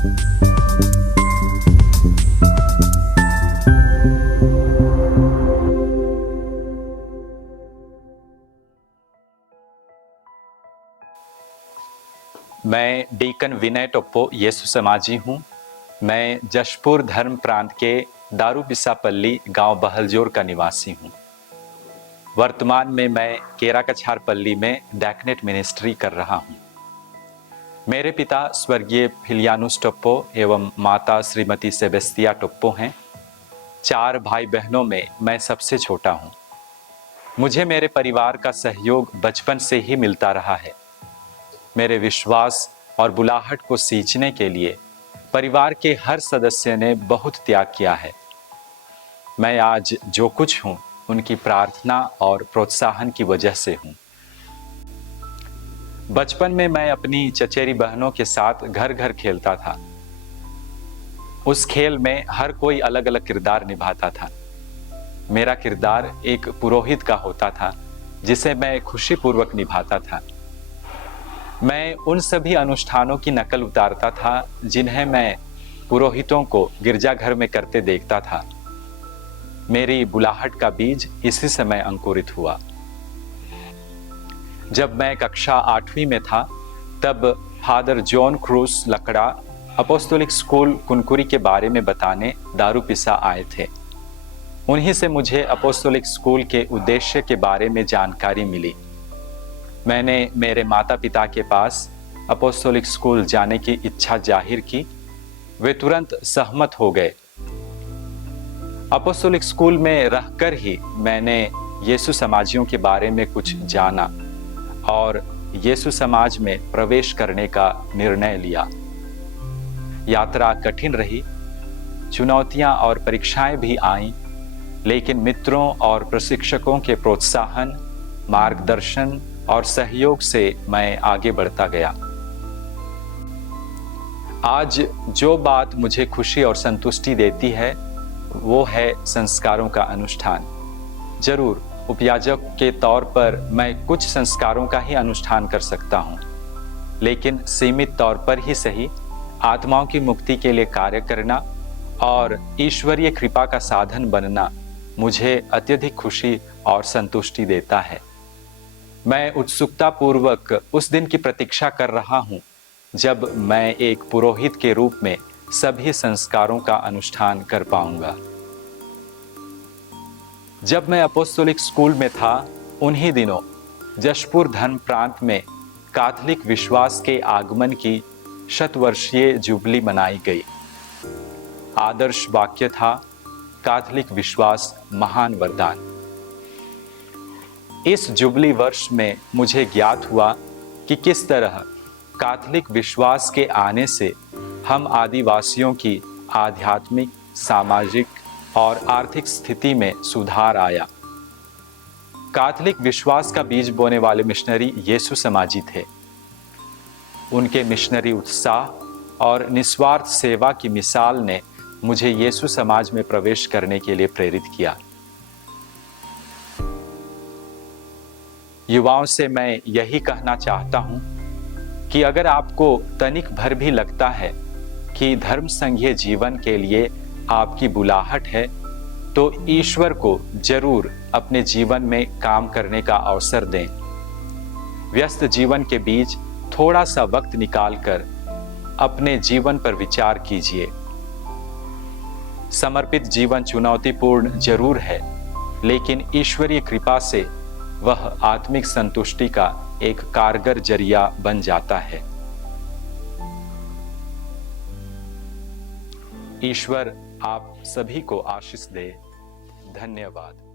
मैं डीकन विनय टोप्पो येसु समाजी हूँ। मैं जशपुर धर्म प्रांत के दारूबिसापल्ली गांव बहलजोर का निवासी हूँ। वर्तमान में मैं केराकछारपल्ली में डैकनेट मिनिस्ट्री कर रहा हूँ। मेरे पिता स्वर्गीय फिलियानुस टोप्पो एवं माता श्रीमती सेबेस्तिया टोप्पो हैं। 4 भाई बहनों में मैं सबसे छोटा हूँ। मुझे मेरे परिवार का सहयोग बचपन से ही मिलता रहा है। मेरे विश्वास और बुलाहट को सींचने के लिए परिवार के हर सदस्य ने बहुत त्याग किया है। मैं आज जो कुछ हूँ उनकी प्रार्थना और प्रोत्साहन की वजह से हूँ। बचपन में मैं अपनी चचेरी बहनों के साथ घर घर खेलता था। उस खेल में हर कोई अलग अलग किरदार निभाता था। मेरा किरदार एक पुरोहित का होता था जिसे मैं खुशीपूर्वक निभाता था। मैं उन सभी अनुष्ठानों की नकल उतारता था जिन्हें मैं पुरोहितों को गिरजाघर में करते देखता था। मेरी बुलाहट का बीज इसी समय अंकुरित हुआ। जब मैं कक्षा 8वीं में था तब फादर जॉन क्रूस लकड़ा अपोस्टोलिक स्कूल कुनकुरी के बारे में बताने दारूपिसा आए थे। उन्हीं से मुझे अपोस्टोलिक स्कूल के उद्देश्य के बारे में जानकारी मिली। मैंने मेरे माता पिता के पास अपोस्टोलिक स्कूल जाने की इच्छा जाहिर की। वे तुरंत सहमत हो गए। अपोस्टोलिक स्कूल में रहकर ही मैंने येसु समाजियों के बारे में कुछ जाना और येसु समाज में प्रवेश करने का निर्णय लिया। यात्रा कठिन रही, चुनौतियां और परीक्षाएं भी आईं, लेकिन मित्रों और प्रशिक्षकों के प्रोत्साहन, मार्गदर्शन और सहयोग से मैं आगे बढ़ता गया। आज जो बात मुझे खुशी और संतुष्टि देती है वो है संस्कारों का अनुष्ठान। जरूर उपयाजक के तौर पर मैं कुछ संस्कारों का ही अनुष्ठान कर सकता हूँ, लेकिन सीमित तौर पर ही सही आत्माओं की मुक्ति के लिए कार्य करना और ईश्वरीय कृपा का साधन बनना मुझे अत्यधिक खुशी और संतुष्टि देता है। मैं उत्सुकता पूर्वक उस दिन की प्रतीक्षा कर रहा हूँ जब मैं एक पुरोहित के रूप में सभी संस्कारों का अनुष्ठान कर पाऊंगा। जब मैं अपोस्टोलिक स्कूल में था उन्हीं दिनों जशपुर धर्म प्रांत में कैथोलिक विश्वास के आगमन की शतवर्षीय जुबली मनाई गई। आदर्श वाक्य था, कैथोलिक विश्वास महान वरदान। इस जुबली वर्ष में मुझे ज्ञात हुआ कि किस तरह कैथोलिक विश्वास के आने से हम आदिवासियों की आध्यात्मिक, सामाजिक और आर्थिक स्थिति में सुधार आया। कैथोलिक विश्वास का बीज बोने वाले मिशनरी येसु समाजी थे। उनके मिशनरी उत्साह और निस्वार्थ सेवा की मिसाल ने मुझे येसु समाज में प्रवेश करने के लिए प्रेरित किया। युवाओं से मैं यही कहना चाहता हूं कि अगर आपको तनिक भर भी लगता है कि धर्म संघीय जीवन के लिए आपकी बुलाहट है, तो ईश्वर को जरूर अपने जीवन में काम करने का अवसर दें। व्यस्त जीवन के बीच थोड़ा सा वक्त निकालकर अपने जीवन पर विचार कीजिए। समर्पित जीवन चुनौतीपूर्ण जरूर है, लेकिन ईश्वरीय कृपा से वह आत्मिक संतुष्टि का एक कारगर जरिया बन जाता है। ईश्वर आप सभी को आशीष दे। धन्यवाद।